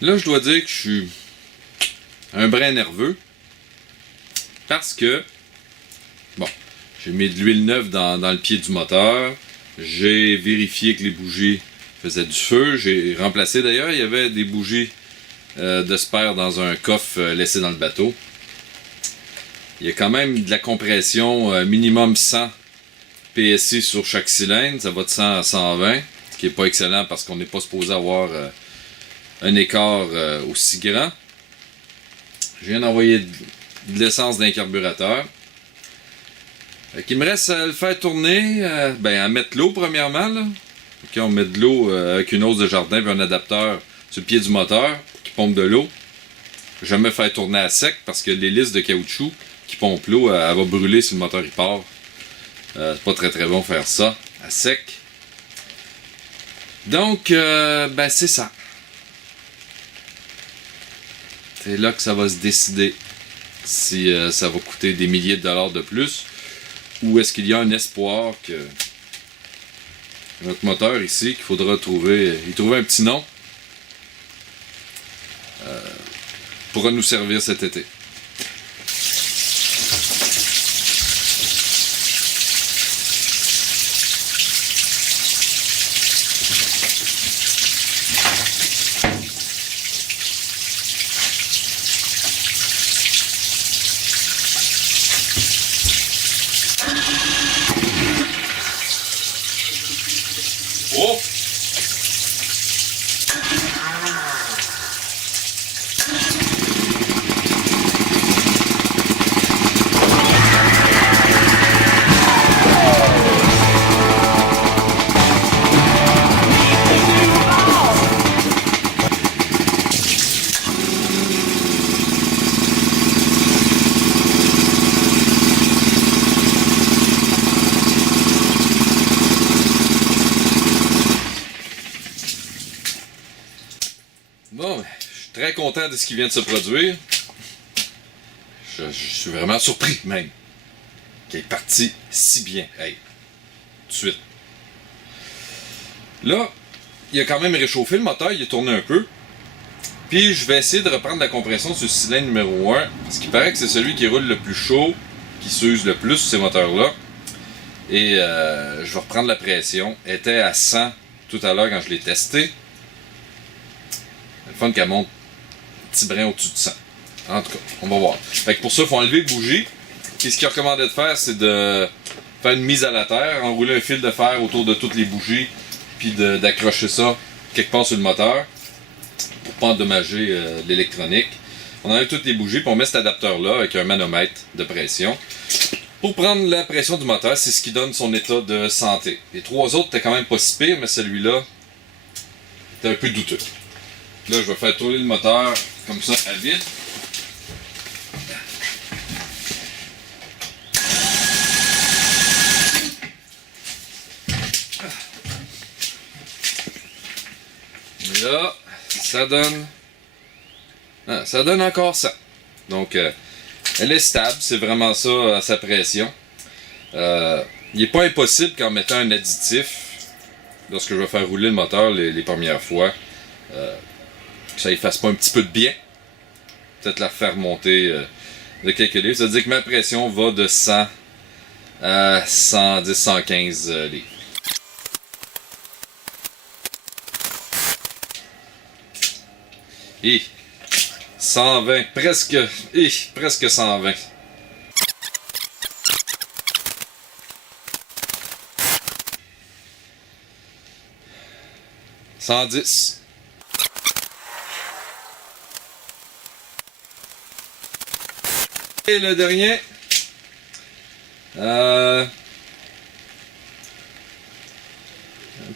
Là, je dois dire que je suis un brin nerveux parce que, bon, j'ai mis de l'huile neuve dans le pied du moteur. J'ai vérifié que les bougies faisaient du feu. J'ai remplacé d'ailleurs, il y avait des bougies de spare dans un coffre laissé dans le bateau. Il y a quand même de la compression minimum 100 PSI sur chaque cylindre. Ça va de 100 à 120, ce qui n'est pas excellent parce qu'on n'est pas supposé avoir un écart aussi grand. Je viens d'envoyer de l'essence d'un carburateur. Il me reste à le faire tourner, à mettre l'eau premièrement. Là. Okay, on met de l'eau avec une hausse de jardin et un adapteur sur le pied du moteur qui pompe de l'eau. Jamais faire tourner à sec parce que l'hélice de caoutchouc qui pompe l'eau, elle va brûler si le moteur il part. C'est pas très bon faire ça à sec. Donc, c'est ça. C'est là que ça va se décider si ça va coûter des milliers de dollars de plus ou est-ce qu'il y a un espoir que notre moteur ici, qu'il faudra trouver un petit nom, pourra nous servir cet été. Oh! Bon, je suis très content de ce qui vient de se produire. Je suis vraiment surpris même qu'il est parti si bien. Hey, tout de suite. Là, il a quand même réchauffé le moteur, il a tourné un peu. Puis je vais essayer de reprendre la compression sur le cylindre numéro 1, parce qu'il paraît que c'est celui qui roule le plus chaud, qui s'use le plus sur ces moteurs-là. Et je vais reprendre la pression. Elle était à 100 tout à l'heure quand je l'ai testé. C'est le fun qu'elle monte un petit brin au-dessus de 100. En tout cas, on va voir. Fait que pour ça, il faut enlever les bougies. Puis ce qu'il recommandait de faire, c'est de faire une mise à la terre, enrouler un fil de fer autour de toutes les bougies, puis d'accrocher ça quelque part sur le moteur pour pas endommager l'électronique. On enlève toutes les bougies, puis on met cet adapteur-là avec un manomètre de pression pour prendre la pression du moteur. C'est ce qui donne son état de santé. Les trois autres étaient quand même pas si pires, mais celui-là était un peu douteux. Là, je vais faire tourner le moteur comme ça à vide. Et là, ça donne encore ça. Donc, elle est stable, c'est vraiment ça à sa pression. Il n'est pas impossible qu'en mettant un additif, lorsque je vais faire rouler le moteur les premières fois, que ça ne fasse pas un petit peu de bien. Peut-être la faire monter de quelques livres. Ça veut dire que ma pression va de 100 à 110, 115 livres. Et 120, presque 120. « 110. Et le dernier, un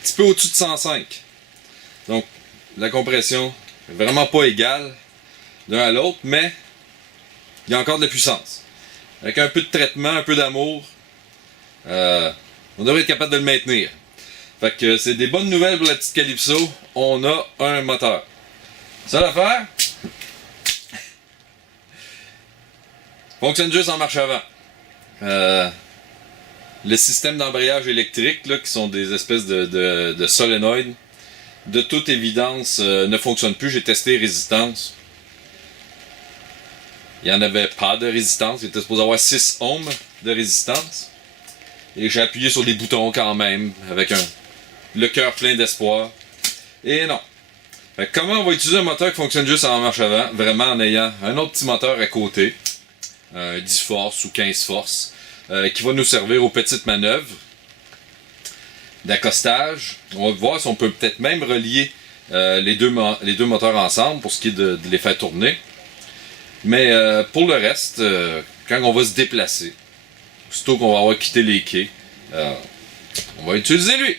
petit peu au-dessus de 105. Donc, la compression est vraiment pas égale d'un à l'autre, mais il y a encore de la puissance. Avec un peu de traitement, un peu d'amour, on devrait être capable de le maintenir. Fait que c'est des bonnes nouvelles pour la petite Calypso. On a un moteur. Seule affaire, fonctionne juste en marche avant. Le système d'embrayage électrique, là, qui sont des espèces de solénoïdes, de toute évidence, ne fonctionne plus. J'ai testé résistance. Il n'y en avait pas de résistance. Il était supposé avoir 6 ohms de résistance. Et j'ai appuyé sur les boutons quand même, avec le cœur plein d'espoir. Et non. Fait que comment on va utiliser un moteur qui fonctionne juste en marche avant, vraiment en ayant un autre petit moteur à côté, 10 forces ou 15 forces, qui va nous servir aux petites manœuvres d'accostage. On va voir si on peut peut-être même relier les deux moteurs ensemble pour ce qui est de les faire tourner. Mais pour le reste, quand on va se déplacer, aussitôt qu'on va avoir quitté les quais, on va utiliser lui.